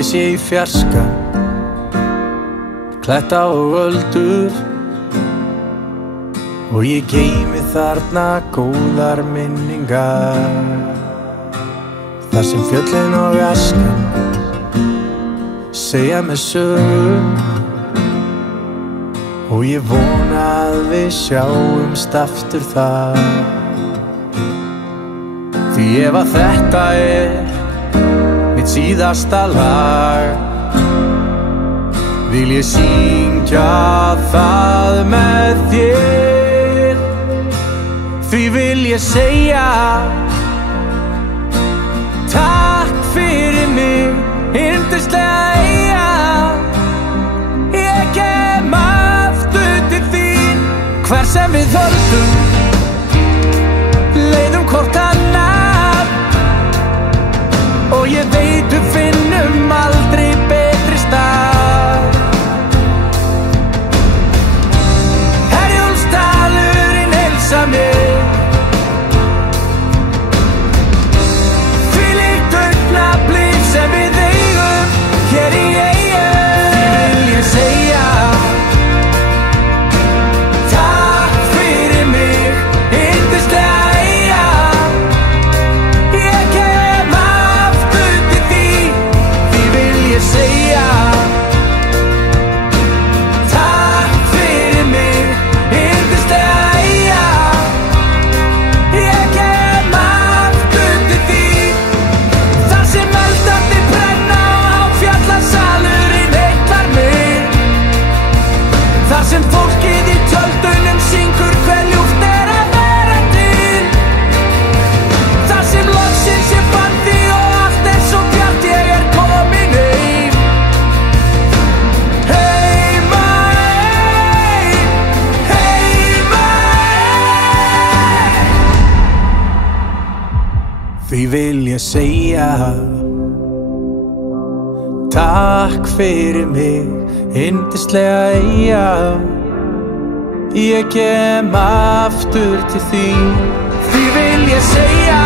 Ég sé í fjarska kletta og öldur og ég geymi þarna góðar minningar þar sem fjöllin og askan segja mér sögu og ég vona að við sjáumst aftur þar. Því ef að þetta mitt síðasta lag vil ég syngja það með þér. Því vil ég segja takk fyrir mig, yndislega eyja. Ég kem aftur til þín hvar sem við höldum, leiðum hvort annað og ég veit við finnum aldrei betri stað. Herjólfsdalurinn heilsa mér, þvílíkt augnablik sem við eigum hér í eyjum. Því vil ég segja takk fyrir mig, yndislega eyja. Ég kem aftur til þín. Því vil ég segja takk fyrir mig, yndislega eyja. Ég kem aftur til þín. Þar sem eldarnir brenna og háfjallasalurinn heillar mig. Þar sem fólkið í tjöldunum syngur hve ljúft að vera til. Þar sem loksins ég fann þig og allt svo bjart, ég komin heim. Heima, heima. Því vil ég segja takk fyrir mig, yndislega eyja. Ég kem aftur til þín. Því vil ég segja